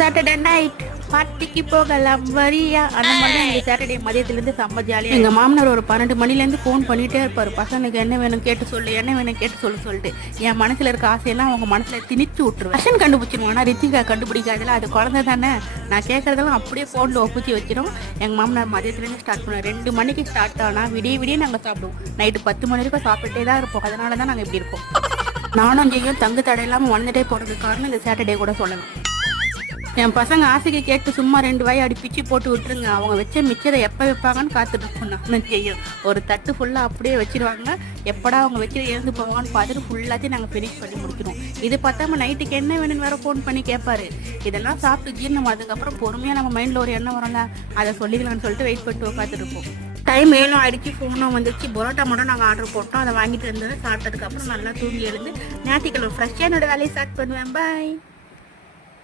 Saturday night பார்ட்டிக்கு போகலாம் வரியா அந்த மாதிரி எங்கள் சாட்டர்டே மதியத்துலேருந்து செம்ம ஜாலியாக. எங்கள் மாமனார் ஒரு 12 மணிலேருந்து ஃபோன் பண்ணிகிட்டே இருப்பார், பசங்களுக்கு என்ன வேணும் கேட்டு சொல்லு, என்ன வேணும் கேட்டு சொல்லிட்டு என் மனசில் இருக்க ஆசையெல்லாம் அவங்க மனசில் திணிச்சு விட்டுருவேன். ஃபேஷன் கண்டுபிடிச்சிருவோம். ஆனால் ரித்திகா கண்டுபிடிக்காதுல, அது குழந்தை தானே. நான் கேட்குறதெல்லாம் அப்படியே ஃபோனில் ஒப்பிச்சு வச்சிடும். எங்கள் மாமனார் மதியத்துலேருந்து ஸ்டார்ட் பண்ணுவோம். 2 மணிக்கு ஸ்டார்ட் ஆனால் விடிய நாங்கள் சாப்பிடுவோம். நைட்டு 10 மணி வரைக்கும் சாப்பிட்டுட்டே தான் இருப்போம். அதனால தான் நாங்கள் இப்படி இருப்போம். நானும் ஜெயும் தங்கு தடை இல்லாமல் வந்துட்டே போகிறதுக்கு காரணம் இந்த சாட்டர்டே கூட சொல்லலாம். என் பசங்க ஆசைக்கு கேட்டு சும்மா 2 வாய் அடி பிச்சு போட்டு விட்டுருங்க. அவங்க வச்ச மிச்சரை எப்போ வைப்பாங்கன்னு காத்துட்டு இருக்கோம். நானும் செய்யும் ஒரு தட்டு ஃபுல்லாக அப்படியே வச்சிருவாங்க. எப்படா அவங்க வச்சு இறந்து போவாங்கன்னு பார்த்துட்டு ஃபுல்லாத்தையும் நாங்கள் ஃபினிஷ் பண்ணி முடிச்சிடுவோம். இது பார்த்தாம நைட்டுக்கு என்ன வேணும்னு வேற ஃபோன் பண்ணி கேட்பாரு. இதெல்லாம் சாப்பிட்டு ஜீரணம் அதுக்கப்புறம் பொறுமையாக நம்ம மைண்டில் ஒரு எண்ணம் வரல, அதை சொல்லிக்கலாம்னு சொல்லிட்டு வெயிட் பண்ணிட்டு உட்காந்துட்டு இருப்போம். டைம் 7 ஆயிடுச்சு, ஃபோனும் வந்துச்சு. பரோட்டா மட்டும் நாங்கள் ஆர்டர் போட்டோம். அதை வாங்கிட்டு இருந்தது. சாப்பிட்டதுக்கப்புறம் நல்லா தூங்கி எழுந்து ஞாயிற்றுக்கிழமை ஃப்ரெஷ்ஷாக என்னோட வேலையை ஸ்டார்ட் பண்ணுவேன். பாய்.